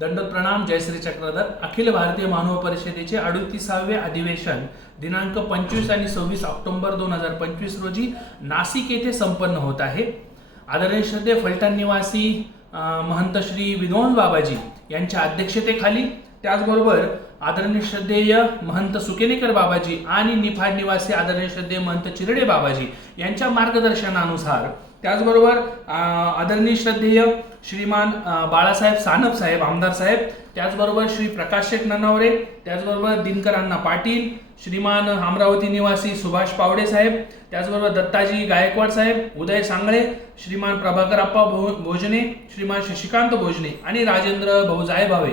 दंड प्रणाम जयश्री चक्रधर. अखिल भारतीय मानव परिषदेचे अडुतीसावे अधिवेशन दिनांक पंचवीस आणि सव्वीस ऑक्टोबर दोन हजार पंचवीस रोजी नाशिक येथे संपन्न होत आहे. आदरणीय श्रद्धे फलटण निवासी महंत श्री विनोद बाबाजी यांच्या अध्यक्षतेखाली त्याचबरोबर आदरणीय श्रद्धेय महंत सुकेनेकर बाबाजी आणि निफाड निवासी आदरणीय श्रद्धेय महंत चिरडे बाबाजी यांच्या मार्गदर्शनानुसार त्याचबरोबर आदरणीय श्रद्धेय श्रीमान बाळासाहेब सानप साहेब आमदार साहेब त्याचबरोबर श्री प्रकाश शेठ ननावरे त्याचबरोबर दिनकर अण्णा पाटील श्रीमान अमरावती निवासी सुभाष पावडे साहेब त्याचबरोबर दत्ताजी गायकवाड साहेब उदय सांगळे श्रीमान प्रभाकर अप्पा भो भोजने श्रीमान शशिकांत भोजने आणि राजेंद्र भाऊ भावे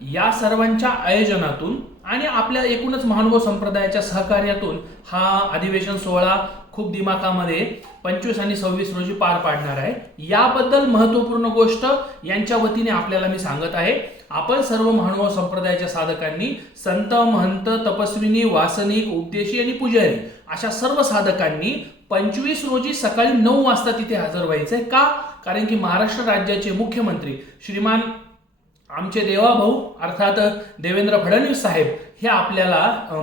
या सर्वांच्या आयोजनातून आणि आपल्या एकूणच महानुभव संप्रदायाच्या सहकार्यातून हा अधिवेशन सोहळा खूप दिमाखामध्ये पंचवीस आणि सव्वीस रोजी पार पाडणार आहे. याबद्दल महत्त्वपूर्ण गोष्ट यांच्या वतीने आपल्याला मी सांगत आहे. आपण सर्व महानुभाव संप्रदायाच्या साधकांनी संत महंत तपस्विनी वासनिक उपदेशी आणि पुजारी अशा सर्व साधकांनी पंचवीस रोजी सकाळी नऊ वाजता तिथे हजर व्हायचंय. का? कारण की महाराष्ट्र राज्याचे मुख्यमंत्री श्रीमान आमचे देवाभाऊ अर्थात देवेंद्र फडणवीस साहेब हे आपल्याला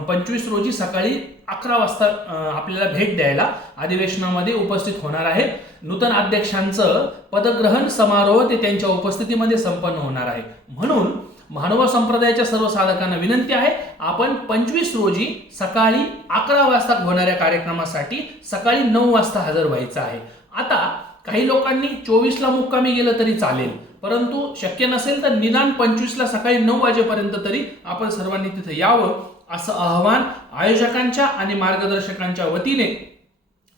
पंचवीस रोजी सकाळी अकरा वाजता आपल्याला भेट द्यायला अधिवेशनामध्ये उपस्थित होणार आहेत. नूतन अध्यक्षांचं पदग्रहण समारोह ते त्यांच्या उपस्थितीमध्ये संपन्न होणार आहे. म्हणून मानवा संप्रदायाच्या सर्व साधकांना विनंती आहे आपण पंचवीस रोजी सकाळी अकरा वाजता होणाऱ्या कार्यक्रमासाठी सकाळी नऊ वाजता हजर व्हायचं आहे. आता काही लोकांनी चोवीसला मुक्कामी गेलं तरी चालेल. परंतु शक्य नसेल तर निदान पंचवीसला सकाळी नऊ वाजेपर्यंत तरी आपण सर्वांनी तिथे यावं असं आव्हान आयोजकांच्या आणि मार्गदर्शकांच्या वतीने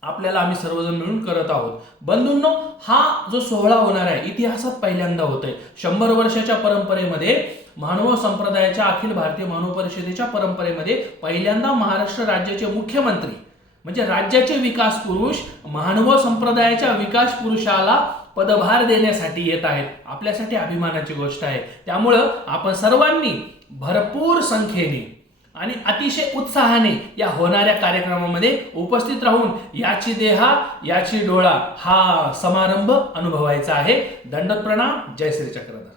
आपल्याला आम्ही सर्वजण मिळून करत आहोत. बंधूंनो हा जो सोहळा होणार आहे इतिहासात पहिल्यांदा होत आहे शंभर वर्षाच्या परंपरेमध्ये मानव संप्रदायाच्या अखिल भारतीय मानव परिषदेच्या परंपरेमध्ये पहिल्यांदा महाराष्ट्र राज्याचे मुख्यमंत्री म्हणजे राज्याचे विकास पुरुष मानव संप्रदायाच्या विकास पुरुषाला पदभार देण्यासाठी येत आहेत. आपल्यासाठी अभिमानाची गोष्ट आहे. त्यामुळं आपण सर्वांनी भरपूर संख्येने आणि अतिशय उत्साहाने या होणाऱ्या कार्यक्रमामध्ये उपस्थित राहून याची देहा याची डोळा हा समारंभ अनुभवायचा आहे. दंडत प्रणाम. जय श्री चक्रधर.